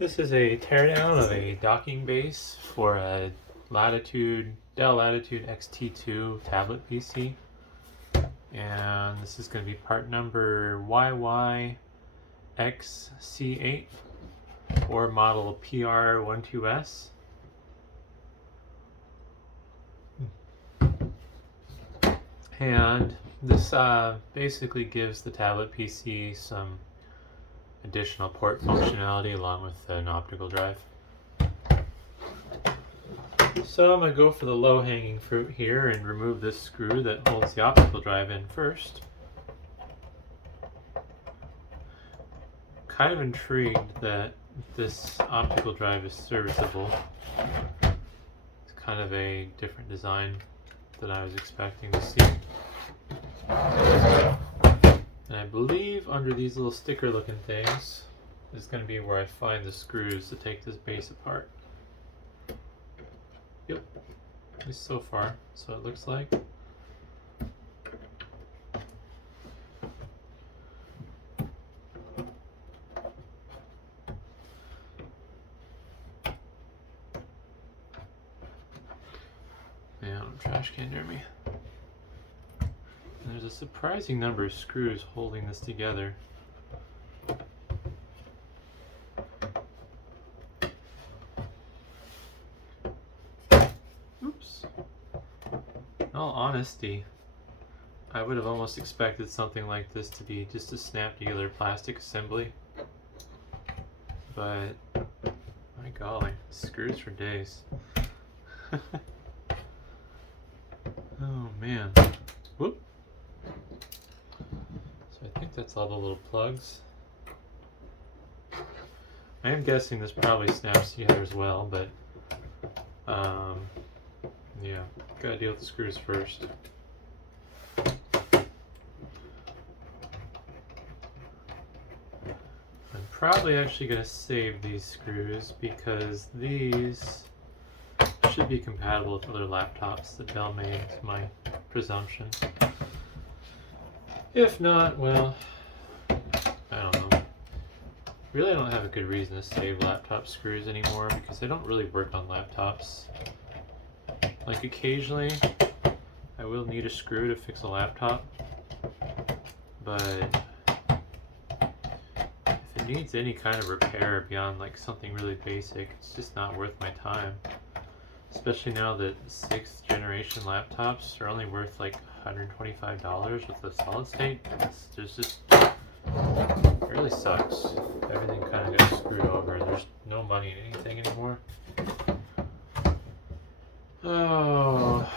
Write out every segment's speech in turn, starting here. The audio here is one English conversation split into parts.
This is a teardown of a docking base for a Dell Latitude XT2 tablet PC. And this is going to be part number YYXC8 or model PR12S. And this basically gives the tablet PC some additional port functionality along with an optical drive. So I'm going to go for the low-hanging fruit here and remove this screw that holds the optical drive in first. Kind of intrigued that this optical drive is serviceable. It's kind of a different design than I was expecting to see. And I believe under these little sticker looking things is going to be where I find the screws to take this base apart. Yep, at least so far, so it looks like. Yeah, trash can near me. And there's a surprising number of screws holding this together. Oops. In all honesty, I would have almost expected something like this to be just a snap together plastic assembly. But, my golly, screws for days. Oh man. Whoop. So I think that's all the little plugs. I am guessing this probably snaps together as well, but yeah, gotta deal with the screws first. I'm probably actually gonna save these screws because these should be compatible with other laptops that Dell made, is my presumption. If not, well, I don't know. Really, I don't have a good reason to save laptop screws anymore because they don't really work on laptops. Like occasionally, I will need a screw to fix a laptop, but if it needs any kind of repair beyond like something really basic, it's just not worth my time. Especially now that 6th generation laptops are only worth like $125 with a solid state. It really sucks. Everything kind of got screwed over. There's no money in anything anymore. Oh,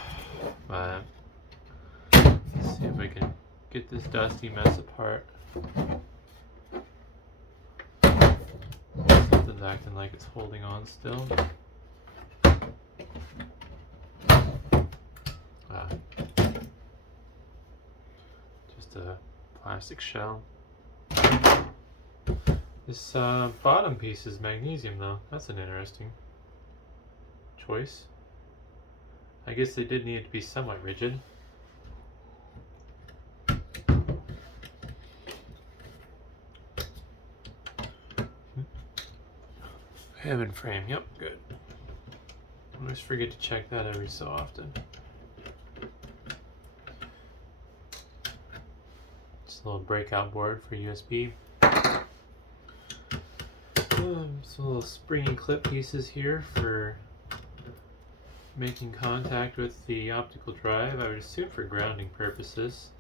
but let's see if we can get this dusty mess apart. Something's acting like it's holding on still. Just a plastic shell. This bottom piece is magnesium though. That's an interesting choice. I guess they did need it to be somewhat rigid. Heaven frame, yep, good. I always forget to check that every so often. Just a little breakout board for USB. Some little springy clip pieces here for making contact with the optical drive, I would assume for grounding purposes.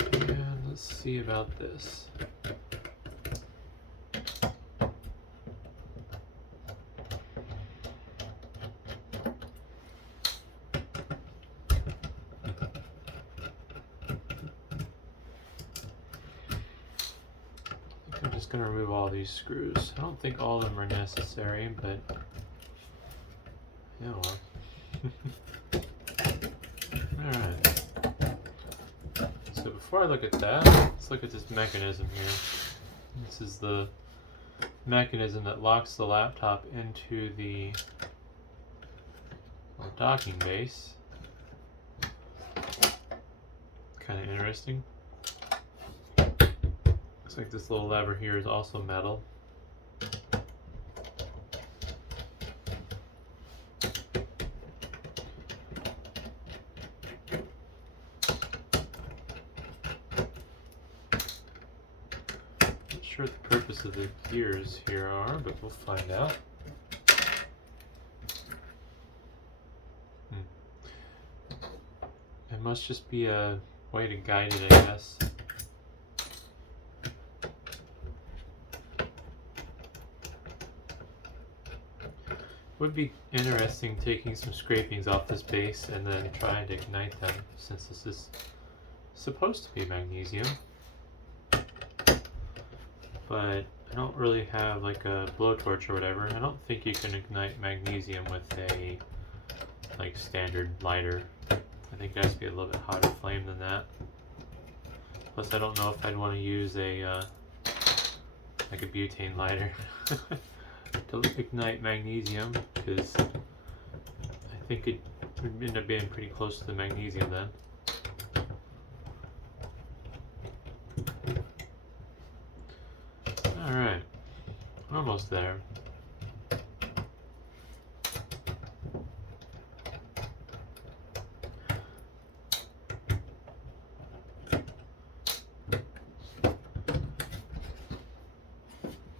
And let's see about this. I'm just going to remove all these screws. I don't think all of them are necessary, but yeah, well. Alright. So before I look at that, let's look at this mechanism here. This is the mechanism that locks the laptop into the docking base. Kind of interesting. like this little lever here is also metal. Not sure what the purpose of the gears here are, but we'll find out. It must just be a way to guide it, I guess. Would be interesting taking some scrapings off this base and then trying to ignite them, since this is supposed to be magnesium. But I don't really have like a blowtorch or whatever. I don't think you can ignite magnesium with a like standard lighter. I think it has to be a little bit hotter flame than that. Plus I don't know if I'd want to use a like a butane lighter to ignite magnesium, because I think it would end up being pretty close to the magnesium then. Alright, almost there.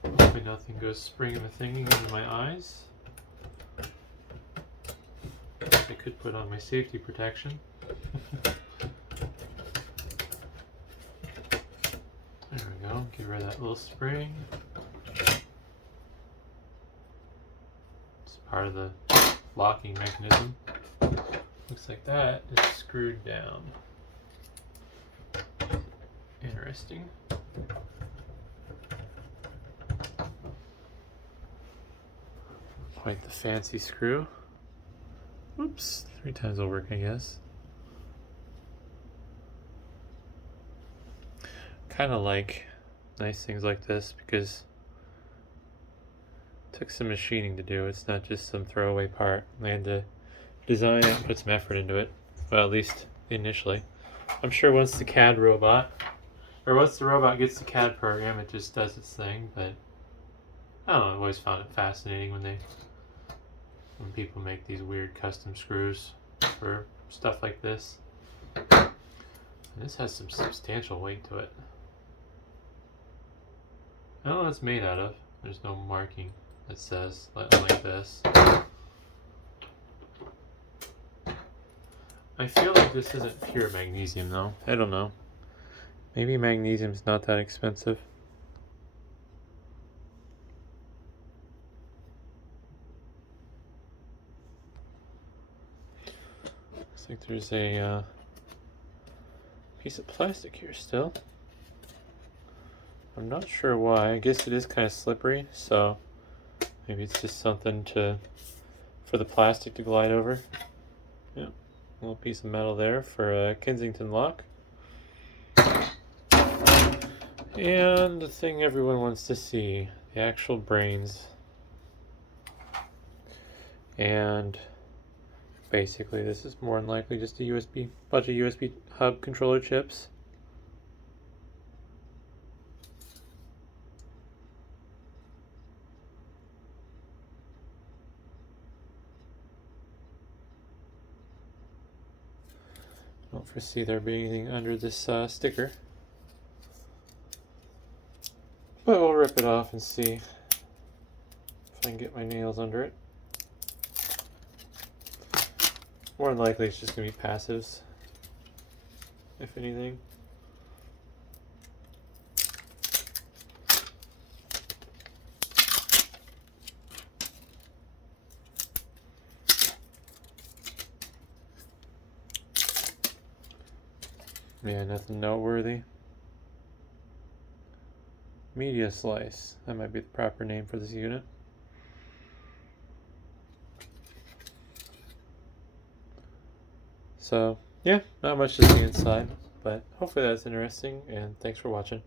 Hopefully nothing goes springing and thinking into my eyes. I could put on my safety protection. There we go, get rid of that little spring. It's part of the locking mechanism. Looks like that is screwed down. Interesting. Quite the fancy screw. Oops, 3 times will work, I guess. Kind of like nice things like this because it took some machining to do. It's not just some throwaway part. They had to design it and put some effort into it. Well, at least initially. I'm sure once the robot gets the CAD program, it just does its thing, but I don't know, I've always found it fascinating when people make these weird custom screws for stuff like this. And this has some substantial weight to it. I don't know what it's made out of. There's no marking that says, like this. I feel like this isn't pure magnesium though. I don't know. Maybe magnesium's not that expensive. Looks like there's a piece of plastic here still. I'm not sure why. I guess it is kind of slippery, so maybe it's just something for the plastic to glide over. Yep, a little piece of metal there for a Kensington lock. And the thing everyone wants to see, the actual brains. And basically this is more than likely just a bunch of USB hub controller chips. Don't foresee there being anything under this sticker. But we'll rip it off and see if I can get my nails under it. More than likely it's just going to be passives, if anything. Yeah, nothing noteworthy. Media slice, that might be the proper name for this unit. So, yeah, not much to see inside, but hopefully that's interesting, and thanks for watching.